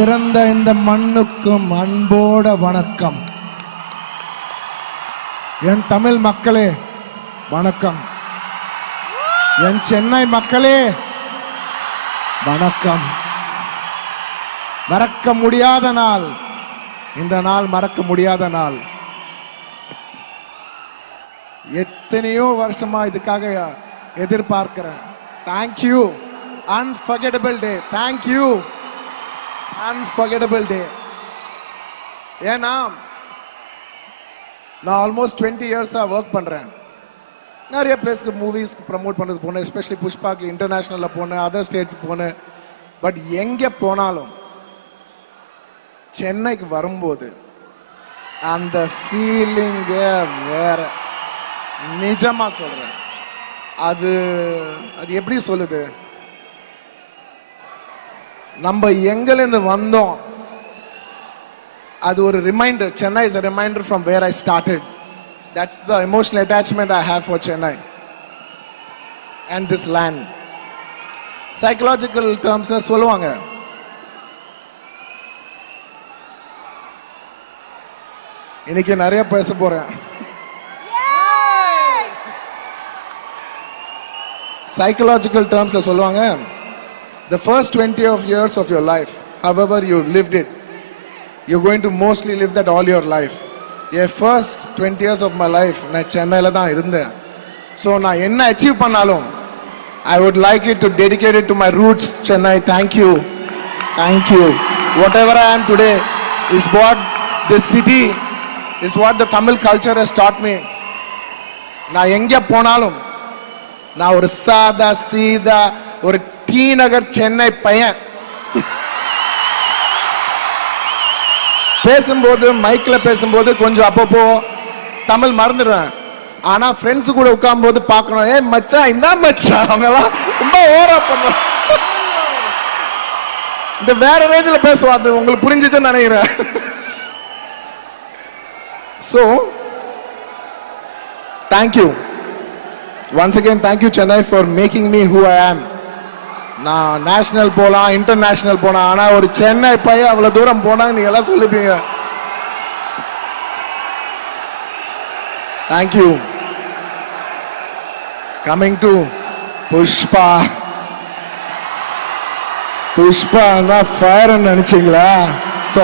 பிறந்த இந்த மண்ணுக்கும் அன்போட வணக்கம். என் தமிழ் மக்களே வணக்கம். என் சென்னை மக்களே வணக்கம். மறக்க முடியாத நாள் இந்த நாள், மறக்க முடியாத நாள். எத்தனையோ வருஷமா இதுக்காக எதிர்பார்க்கிறேன். தேங்க்யூ, அன்ஃபர்கெட்டபிள் டே. தேங்க்யூ, அன்ஃபர்கெட்டபிள் டே. ஏன்னா நான் ஆல்மோஸ்ட் 20 இயர்ஸா ஒர்க் பண்றேன். நிறைய பிளேஸ்க்கு மூவிஸ்க்கு ப்ரமோட் பண்ணது போனேன், எஸ்பெஷலி புஷ்பாக்கு இன்டர்நேஷனல்ல போனேன், அதர் ஸ்டேட்ஸ்க்கு போனேன். பட் எங்க போனாலும் சென்னைக்கு வரும்போது அந்த ஃபீலிங்க வேற. நிஜமா சொல்றேன். அது எப்படி சொல்லுது, நம்ம எங்கிருந்து வந்தோம் அது ஒரு reminder. Chennai is a reminder from where I started. That's the emotional attachment I have for Chennai and this land. Psychological terms சொல்லுவாங்க, இன்னைக்கு நிறைய பேச போறேன். Psychological terms சொல்லுவாங்க, the first 20 years of your life, however you lived it, you're going to mostly live that all your life. The first 20 years of my life நான் சென்னையில தான் இருந்தேன். ஸோ நான் என்ன அச்சீவ் பண்ணாலும் I would like it to dedicate it to my roots, Chennai. Thank you. Thank you. Whatever I am today is what this city, is what the Tamil culture has taught me. நான் எங்க போனாலும் நான் ஒரு சாதா சீதா ஒரு D Nagar Chennai பையன். பேசும்போது மைக்ல பேசும்போது கொஞ்சம் அப்பப்போ தமிழ் மறந்துடுவேன். ஆனா ஃப்ரெண்ட்ஸ் கூட உட்காரும் போது பார்க்கணும், ஏ மச்சான் என்ன மச்சான், அவங்கெல்லாம் ரொம்ப ஓவரா பண்ணுவாங்க. இந்த வேற ரேஞ்சில் பேசுவோம். அது உங்களுக்கு புரிஞ்சுச்சுன்னு நினைக்கிறேன். So, thank you. Once again, thank you Chennai for making me who I am. நான் நேஷனல் போலாம், இன்டர்நேஷனல் போனா, ஆனா ஒரு சென்னை பையன் அவ்வளவு தூரம் போனா நீங்க எல்லாம் சொல்லிப்பீங்க. Thank you. Coming to Pushpa. Pushpa fire நினைச்சீங்களா? So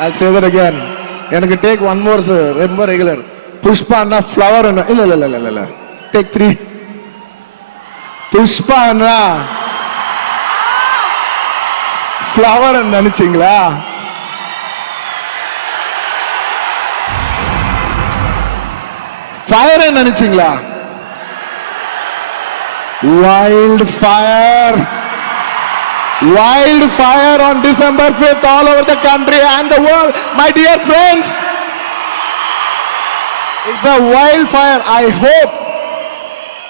I'll say that again. எனக்கு take one more ரொம்ப ரெகுலர். புஷ்பா ஃப்ளவர் இல்ல take 3. புஷ்பா ஃப்ளவர் நினைச்சீங்களா? ஃபயர் நினைச்சீங்களா? Wild fire. Wildfire on December 5th all over the country and the world, my dear friends. It's a wildfire. I hope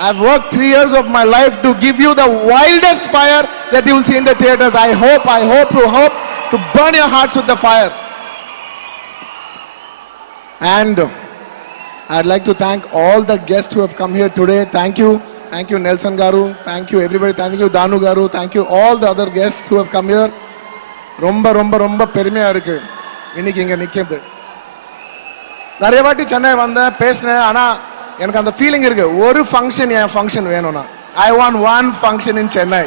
I've worked 3 years of my life to give you the wildest fire that you will see in the theaters. I hope to burn your hearts with the fire. And I'd like to thank all the guests who have come here today. Thank you. Thank you Nelson Garu. Thank you everybody. Thank you Danu Garu. Thank you all the other guests who have come here. ரொம்ப பெருமையா இருக்கு இன்னைக்கு இங்க நிக்கிறது. நிறைய வாட்டி சென்னை வந்தேன், பேசினேன். ஆனா எனக்கு அந்த ஃபீலிங் இருக்கு, ஒரு ஃபங்க்ஷன் என் ஃபங்க்ஷன் வேணும்னா I want one function in Chennai.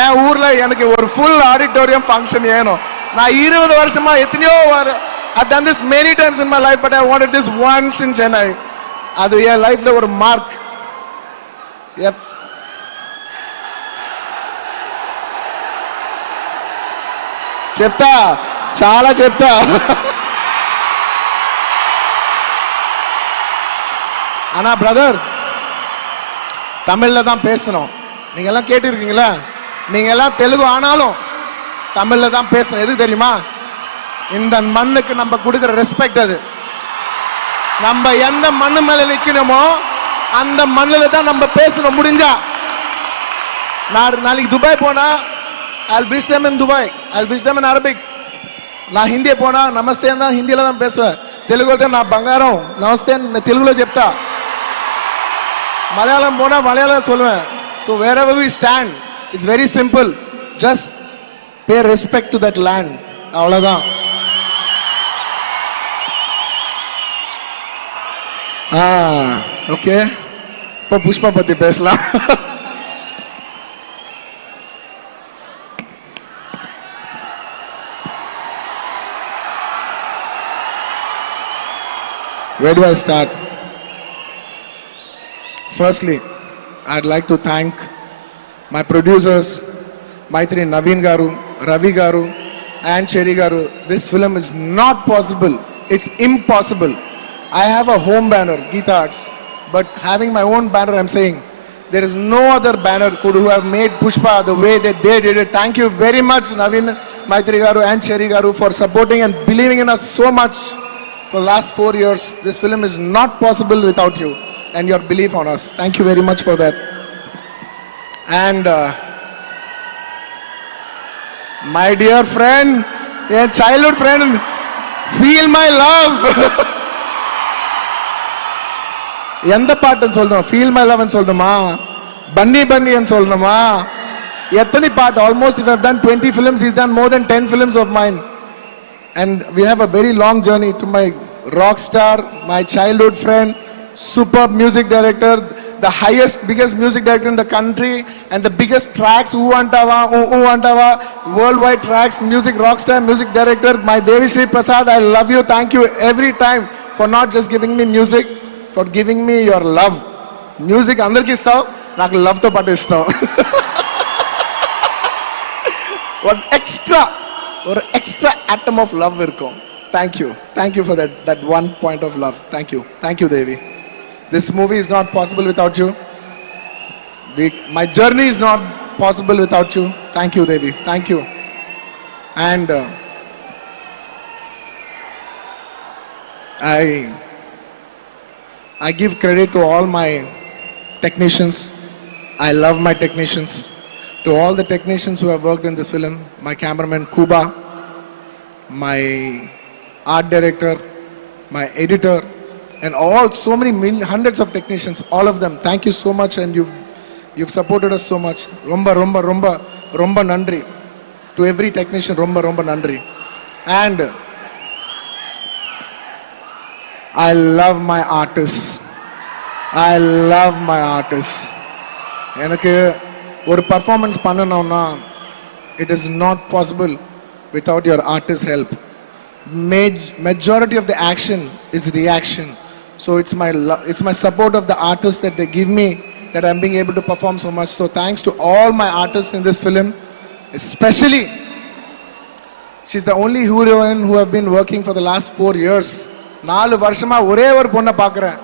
என் ஊர்ல எனக்கு ஒரு ஃபுல் ஆடிட்டோரியம் ஃபங்க்ஷன் வேணும். நான் 20 வருஷமா எத்தனையோ I've done this many times in my life, but I wanted this once in Chennai. அது என் லைஃப்ல ஒரு மார்க். Yep. చెప్తా, చాలా చెప్తా. ஆனா பிரதர், தமிழ்ல தான் பேசணும். நீங்க எல்லாம் கேட்டிருக்கீங்களா? நீங்க எல்லாம் தெலுங்கு ஆனாலும் தமிழ்ல தான் பேசணும். எது தெரியுமா? இந்த மண்ணுக்கு நம்ம கொடுக்கிற ரெஸ்பெக்ட். அது நம்ம எந்த மண்ணு மேல நிக்கணுமோ அந்த மண்ணில தான் நம்ம பேசணும். முடிஞ்சா நாளைக்கு துபாய் போனா I'll wish them in Dubai. I'll wish them in Arabic. நான் ஹிந்தி போனா நமஸ்தே தான் ஹிந்தில தான் பேசுவேன். తెలుగులో నా బంగారం నమస్తే తెలుగులో చెప్తా. మలయాళం పోనా మలయాళం சொல்லுவேன். So wherever we stand, it's very simple. just pay respect to that land. அவ்வளவுதான். ஓகே, இப்போ புஷ்பா பத்தி பேசலாம். Where do I start? Firstly, I'd like to thank my producers, Maitri Naveen Garu, Ravi Garu, and Cherry Garu. This film is not possible. It's impossible. I have a home banner, Geeta Arts, but having my own banner, I'm saying, there is no other banner could who have made Pushpa the way that they did it. Thank you very much, Naveen, Maitri Garu, and Cherry Garu, for supporting and believing in us so much for the last 4 years. This film is not possible without you and your belief on us. Thank you very much for that. And my dear friend, a childhood friend, feel my love. எந்த பாட்டுன்னு சொல்லணும்? Feel my love சொல்லணுமா? பன்னி பன்னின்னு சொல்லணுமா? எத்தனை பாட்டு? Almost if I've done 20 films, he's done more than 10 films of mine. And we have a very long journey to my rock star, my childhood friend, superb music director, the highest, biggest music director in the country, and the biggest tracks, Antava, Antava, worldwide tracks, music rock star, music director, my Devi Sri Prasad. I love you. Thank you every time for not just giving me music, for giving me your love. Music andarki istav, naaku love tho paatu istav. One extra atom of love irkom. Thank you for that one point of love. Thank you Devi. This movie is not possible without you. My journey is not possible without you. Thank you Devi. Thank you. And I give credit to all my technicians. I love my technicians. To all the technicians who have worked in this film, my cameraman Kuba, my art director, my editor, and all so many hundreds of technicians, all of them. Thank you so much, and you've supported us so much. Romba nandri to every technician. Romba nandri. And I love my artists. எனக்கு ஒரு performance பண்ணனும்னா it is not possible without your artist help. Majority of the action is reaction. So it's my support of the artists that they give me that I'm being able to perform so much. So thanks to all my artists in this film, especially she's the only heroine who have been working for the last 4 years. 4 வருஷமா ஒரே ஒரு பொண்ணை பார்க்குறேன்,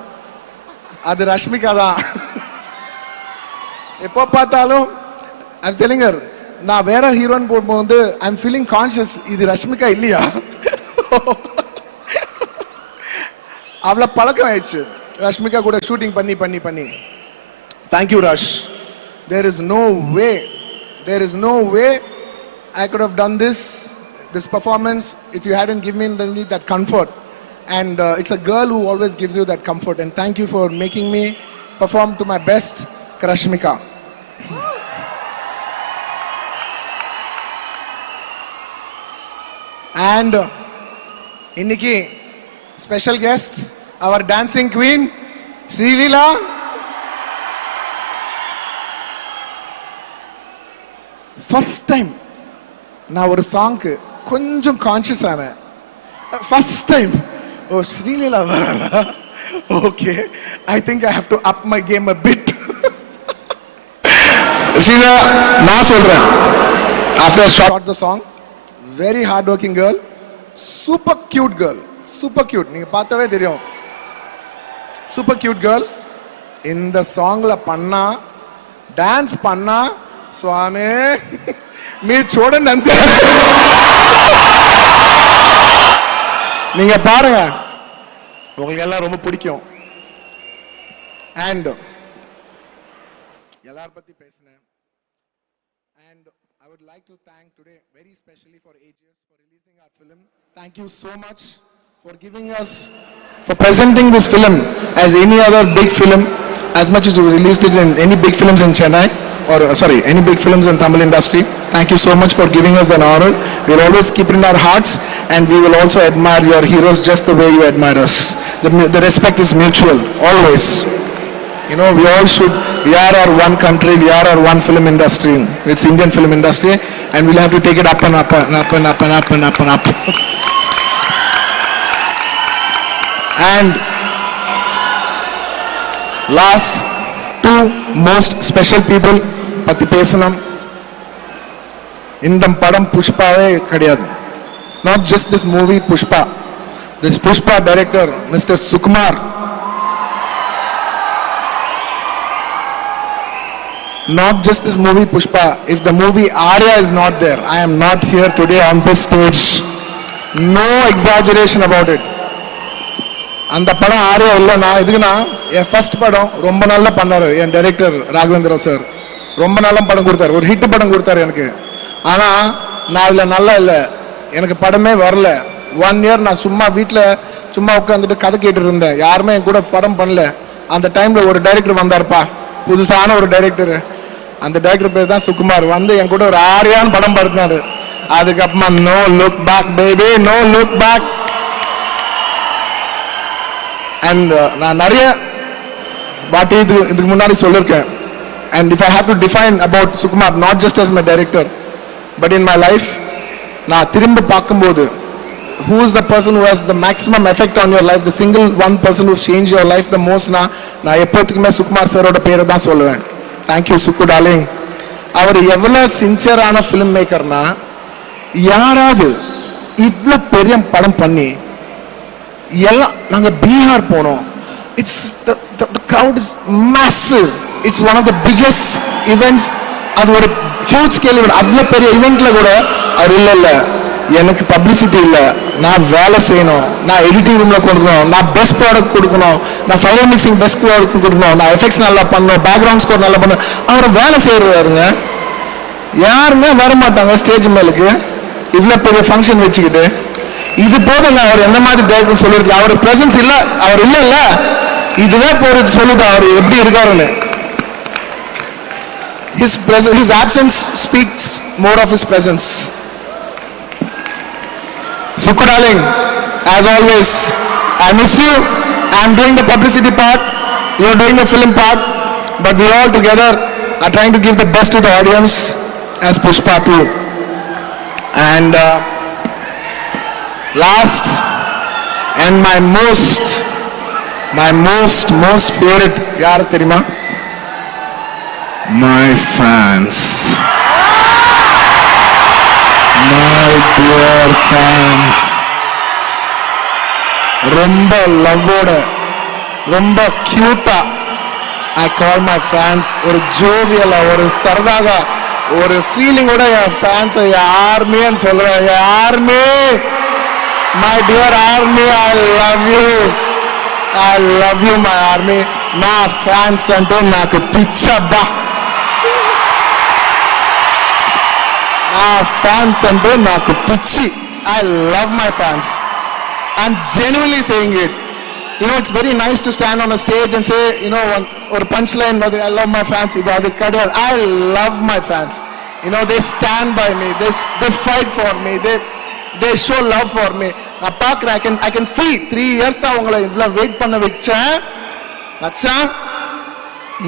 அது ரஷ்மிகா தான். எப்போ பார்த்தாலும் I'm telling her, நான் வேற ஹீரோயின் போகும்போது I'm feeling conscious, இது ரஷ்மிகா இல்லையா? அவ்வளோ பழக்கம் ஆயிடுச்சு ரஷ்மிகா கூட ஷூட்டிங் பண்ணி. Thank you Rush. There is no way I could have done this performance if you hadn't given me that comfort. And it's a girl who always gives you that comfort. And thank you for making me perform to my best, Rashmika. And inniki special guest, our dancing queen, Srilila. First time நான் ஒரு சாங்க்கு கொஞ்சம் conscious ஆனேன். First time. Oh, Srilila varala. Okay, I think I have to up my game a bit. Srilila, நான் சொல்றேன். After I shot the song, very hardworking girl, super cute girl, நீங்க பார்த்தாவே தெரியும். Super cute girl. இந்த சாங்ல பண்ணா dance பண்ணா சுவாமி మీరు చూడండి అంతే. நீங்க பாருங்க, உங்களுக்கு எல்லாம் ரொம்ப பிடிக்கும். And எல்லார பத்தி பேசினேன். And I would like to thank today very specially for AGS for releasing our film. Thank you so much for giving us, for presenting this film as any other big film, as much as you released it in any big films in Chennai. or sorry, any big films in Tamil industry. Thank you so much for giving us that honor. We'll always keep it in our hearts, and we will also admire your heroes just the way you admire us. The respect is mutual, always. You know, we all should, we are our one country, we are our one film industry. It's Indian film industry, and we'll have to take it up and up and up and up and up and up and up. And last two most special people, Patti Pesanam. In the padam Pushpa kadiyadu. Not just this movie Pushpa. This Pushpa director, Mr. Sukumar. Not just this movie Pushpa. If the movie Arya is not there, I am not here today on this stage. No exaggeration about it. அந்த படம் ஆரியா இல்லைண்ணா, இதுக்குன்னா என் first படம் ரொம்ப நல்லா பண்ணாரு என் director Raghavendra sir. ரொம்ப நல்ல படம் கொடுத்தாரு, ஒரு ஹிட் படம் கொடுத்தாரு எனக்கு. ஆனா நான் இதுல நல்லா இல்லை, எனக்கு படமே வரல. 1 year நான் சும்மா வீட்டில் சும்மா உட்காந்துட்டு கதை கேட்டு இருந்தேன். யாருமே என் கூட படம் பண்ணல. அந்த டைம்ல ஒரு டைரக்டர் வந்தாருப்பா, புதுசான ஒரு டைரக்டர். அந்த டைரக்டர் பேர் தான் சுகுமார். வந்து என் கூட ஒரு ஆரியான்னு படம் பார்த்தாரு. அதுக்கப்புறமா no look back baby, no look back. And நான் நிறைய வாட்டி இதுக்கு முன்னாடி சொல்லியிருக்கேன். And if I have to define about Sukumar, not just as my director but in my life, நான் திரும்ப பார்க்கும்போது who is the person who has the maximum effect on your life, the single one person who's changed your life the most, நான் எப்போதுக்குமே சுகுமார் சாரோட பேரை தான் சொல்லுவேன். Thank you சுக்கு darling. அவர் எவ்வளோ சின்சியரான ஃபிலிம் மேக்கர்னா, யாராவது இவ்வளோ பெரிய படம் பண்ணி எல்லாம் நாங்கள் பீகார் போனோம். It's the crowd is massive. It's one of the biggest events. அது ஒரு ஹியூஜ் ஸ்கேல். அவ்வளோ பெரிய இவெண்ட்ல கூட அவர் இல்லை எனக்கு பப்ளிசிட்டி இல்லை, நான் வேலை செய்யணும், நான் எடிட்டிங் ரூம்ல கொடுக்கணும், நான் பெஸ்ட் ப்ராடக்ட் கொடுக்கணும், நான் ஃபைனல் மிக்சிங் பெஸ்ட் ப்ராடக்ட் கொடுக்கணும், நான் எஃபெக்ட்ஸ் நல்லா பண்ணணும், பேக்ரவுண்ட் ஸ்கோர் நல்லா பண்ணணும். அவர் வேலை செய்யறாருங்க. யாருங்க வர மாட்டாங்க ஸ்டேஜ் மேலுக்கு இவ்வளோ பெரிய ஃபங்க்ஷன் வச்சுக்கிட்டு. இது போதுங்க அவர் எந்த மாதிரி டைரக்டர் சொல்லிருக்கு. அவர் பிரசன்ஸ் இல்லை, அவர் இல்ல இதுவே போறது சொல்லுது அவர் எப்படி இருக்காருன்னு. His absence speaks more of his presence. Sukku darling, as always, I miss you. I'm doing the publicity part, you're doing the film part, but we all together are trying to give the best to the audience as Pushpa 2. And last and my most favorite, yaar theriyuma? My fans. My dear fans. ரொம்ப லவ்வோட, ரொம்ப கியூட்டா I call my fans. ஒரு ஜோவியலா, ஒரு சரதாகா, ஒரு ஃபீலிங்கோட என் fans யாருமே சொல்றேன். யாருமே my dear army, I love you my army. నా ఫ్యాన్స్ అంటే నాకు పిచ్చబ్బా. నా ఫ్యాన్స్ అంటే నాకు పిచ్చి. I love my fans. I'm genuinely saying it. You know, it's very nice to stand on a stage and say, you know, or punchline, I love my fans. I love my fans. You know, they stand by me. They fight for me. They show love for me. நான் பார்க்குறேன், I can see 3 years அவங்களை இவ்வளோ wait பண்ண வச்சேன். அச்சா,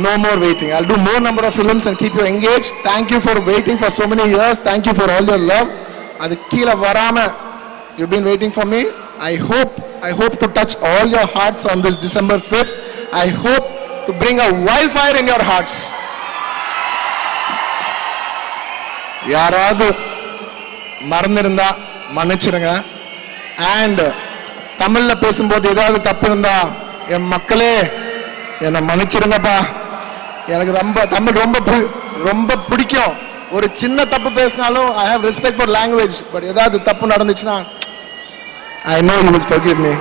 no more waiting. I'll do more number of films and keep you engaged. Thank you for waiting for so many years. Thank you for all your love. அது கீழே வராம you've been waiting for me. I hope to touch all your hearts on this December 5th. I hope to bring a wildfire in your hearts. யாராவது மறந்திருந்தா மன்னிச்சிருங்க. And தமிழ்ல பேசும்போது ஏதாவது தப்பு இருந்தா என் மக்களே என்னை மன்னிச்சிருங்கப்பா. எனக்கு தமிழ் ரொம்ப பிடிக்கும். ஒரு சின்ன தப்பு பேசினாலும் I have respect for language. But ஏதாவது தப்பு நடந்துச்சுன்னா I know you will forgive me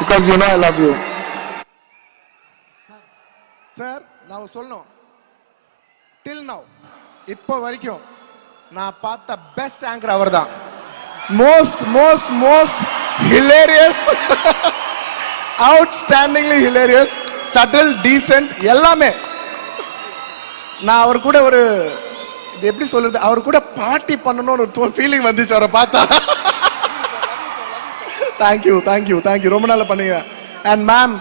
because you know I love you. Sir, நான் சொல்லணும், till now இப்போ வரைக்கும் நான் பார்த்த பெஸ்ட் ஆங்கர் அவர் தான். most hilarious, outstandingly hilarious, subtle, decent, எல்லாமே. நான் அவர் கூட ஒரு இது எப்படி சொல்றது, அவர் கூட பார்ட்டி பண்ணணும்னு ஒரு ஃபீலிங் வந்துச்சு அவரை பார்த்தா. தேங்க்யூ ரொம்ப நாள் பண்ணீங்க. அண்ட் மேம்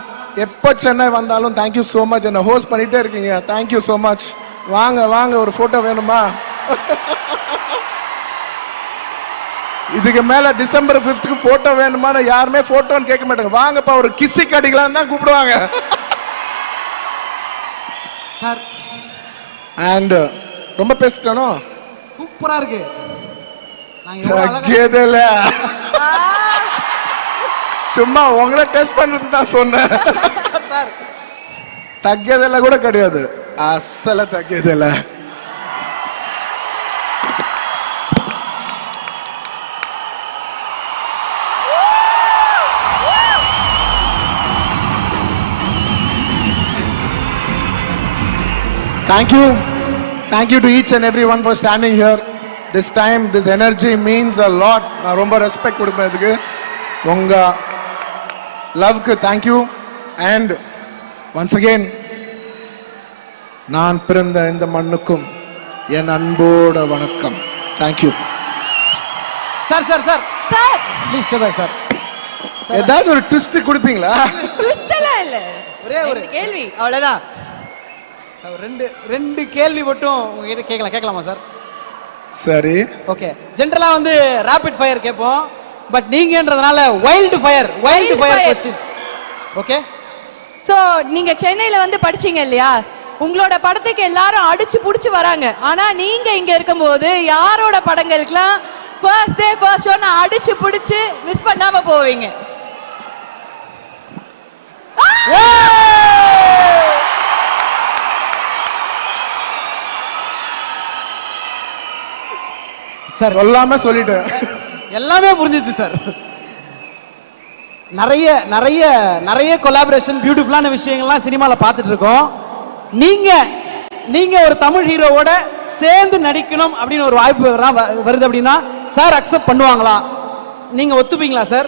எப்போ சென்னை வந்தாலும் தேங்க்யூ ஸோ மச், என்ன ஹோஸ்ட் பண்ணிட்டே இருக்கீங்க. Thank you so much. வாங்க ஒரு போட்டோ வேணுமா? இதுக்கு மேல டிசம்பர் 5th போட்டோ வேணுமா? யாருமே போட்டோன்னு கேட்க மாட்டாங்க. வாங்கப்பா ஒரு கிஸ்ஸி கடிக்கலாம் தான் கூப்பிடுவாங்க. சார் அண்ட் ரொம்ப பேசிட்டானோ? சூப்பரா இருக்கு. சும்மா உங்களை டெஸ்ட் பண்றது தான் சொன்னேன். சார் தக்கியதில்ல கூட கிடையாது, அசல தக்கியதில்ல. Thank you to each and everyone for standing here. This time, this energy means a lot. நான் ரொம்ப ரெஸ்பெக்ட் கொடுப்பேன் இதுக்கு. உங்க லவ்க்கு தேங்க்யூ. அண்ட் ஒன்ஸ் அகெயின் நான் பிறந்த இந்த மண்ணுக்கும் என் அன்போட வணக்கம். Thank you. Sir sir sir sir please stay back sir. ஏதாவது ஒரு ட்விஸ்ட் கொடுப்பீங்களா? ட்விஸ்ட் எல்லாம் இல்ல, ஒரே ஒரு கேள்வி அவ்வளவுதான். சார் ரெண்டு கேள்வி மட்டும் உங்ககிட்ட கேட்கலாமா சார்? சரி ஓகே. ஜெனரலா வந்து ரேபிட் ஃபயர் கேட்போம், பட் நீங்கன்றதுனால wild fire questions. Okay. So நீங்க சென்னையில வந்து படிச்சீங்க இல்லையா, உங்களோட படத்துக்கு எல்லாரும் அடிச்சு புடிச்சு வராங்க. ஆனா நீங்க இங்க இருக்கும்போது யாரோட படங்களுக்குலாம் ஃபர்ஸ்ட் டே ஃபர்ஸ்ட் ஷோ அடிச்சு புடிச்சு மிஸ் பண்ணாம போவீங்க? சார் சொல்லாம சொல்லிட்டேன். எல்லாமே புரிஞ்சிச்சு சார். நிறைய நிறைய நிறைய கொலாபரேஷன் பியூட்டிஃபுல்லான விஷயங்கள்லாம் சினிமாவில் பார்த்துட்டு இருக்கோம். நீங்க ஒரு தமிழ் ஹீரோவோட சேர்ந்து நடிக்கணும் அப்படின்னு ஒரு வாய்ப்பு வருது அப்படின்னா சார் அக்செப்ட் பண்ணுவாங்களா? நீங்க ஒத்துப்பீங்களா சார்?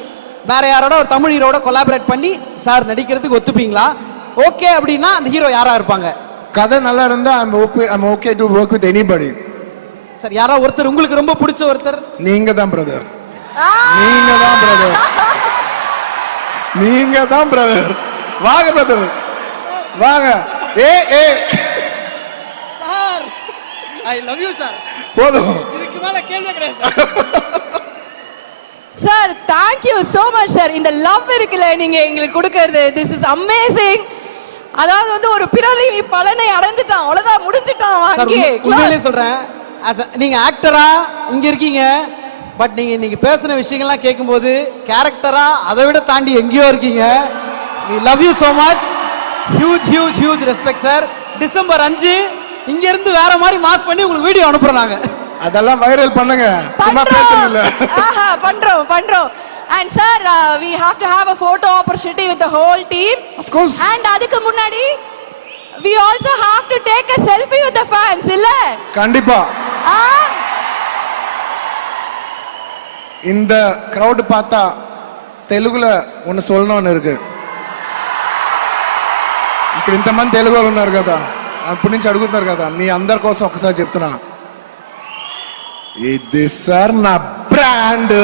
வேற யாரோட ஒரு தமிழ் ஹீரோட கொலாபரேட் பண்ணி சார் நடிக்கிறதுக்கு ஒத்துப்பீங்களா? ஓகே அப்படின்னா அந்த ஹீரோ யாரா இருப்பாங்க? கதை நல்லா இருந்தா I'm okay to work with anybody. Sir யாரா ஒருத்தர் உங்களுக்கு ரொம்ப பிடிச்ச ஒருத்தர்? நீங்க தான் பிரதர். நீங்க தான் பிரதர். வாங்க பிரதர் வாங்க. Sir I love you sir. போதும், இதுக்கு மேல கேள்வி கிடையாது sir. Sir thank you so much sir. இந்த லவ் இருக்குல்ல நீங்க எங்களுக்கு கொடுக்கறது, திஸ் இஸ் அமேசிங். அதாவது வந்து ஒரு பிறவி பலனை அடைஞ்சிட்டான், அவ்வளவுதான், முடிஞ்சிட்டான். உண்மையிலேயே சொல்றேன், நீங்க ஆக்டரா இங்க இருக்கீங்க, பட் நீங்க பேசின விஷயங்கள்லாம் கேட்கும்போது கேரக்டரா அதை விட தாண்டி எங்கேயோ இருக்கீங்க. we love you so much. huge respect sir. December 5 இங்க இருந்து வேற மாதிரி மாஸ் பண்ணி உங்களுக்கு வீடியோ அனுப்புறோம் நாங்க. அதெல்லாம் வைரல் பண்ணுங்க. சும்மா பேசுறது இல்ல. பண்றோம். And sir, we have to have a photo opportunity with the whole team. Of course. And அதுக்கு முன்னாடி we also have to take a selfie with the fans இல்ல? கண்டிப்பா. இந்த crowd பார்த்தா తెలుగుல ஒன்னு சொல்லணும்னு ఇருக்கு. ఇక్కడ ఇంతమంది తెలుగు వాళ్ళు ఉన్నారు కదా, అప్పటి నుంచి అడుగుతున్నారు కదా, మీ అందరి కోసం ఒకసారి చెప్తున్నా, ఇది సార్ నా బ్రాండ్.